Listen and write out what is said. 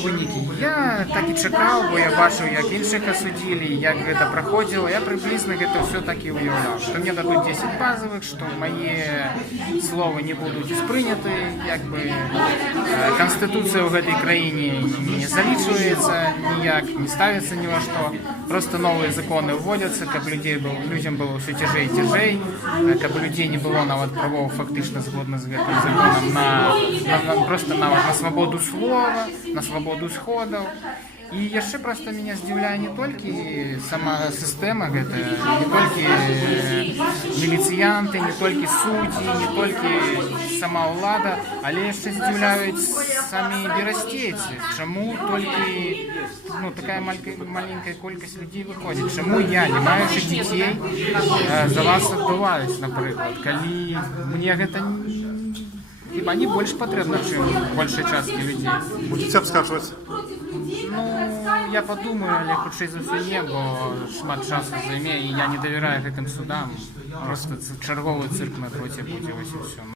вынікі. Я так і чакаў, бо я бачыў, як іншых асудзілі, як гэта праходзіла. Я прыблізна гэта ўсё так і ўяўляў, што мне дадуць 10 базовых, што мае словы не будуць успрыняты, як бы Канстытуцыя ў гэтай краіне не залічваецца ніяк, не ставіцца ні ва што. Просто новыя законы вводзяцца, каб людзям было ўсё цяжэй і цяжэй, каб у людзей не было нават правоў фактычна згодна з гэтым законам просто нават на свабоду слова, на свабоду сходаў. І яшчэ проста мяне здзіўляе не толькі сама сістэма гэтая, не толькі міліцыянты, не толькі суддзі, не толькі сама ўлада, але яшчэ здзіўляюць самі берасцейцы. Чаму толькі такая маленькая колькасць людзей выходзіць? Чаму я, не маючы дзяцей, за вас адбываюць, напрыклад, калі мне гэта хіба не больш патрэбна, чым большай часткі людзей? Будзеце абскарджваць? Я подумаю, але хутчэй за ўсё не, бо шмат часу займе, і я не давяраю гэтым судам. Просто чарговы цырк на дроце будзе, вось і ўсё.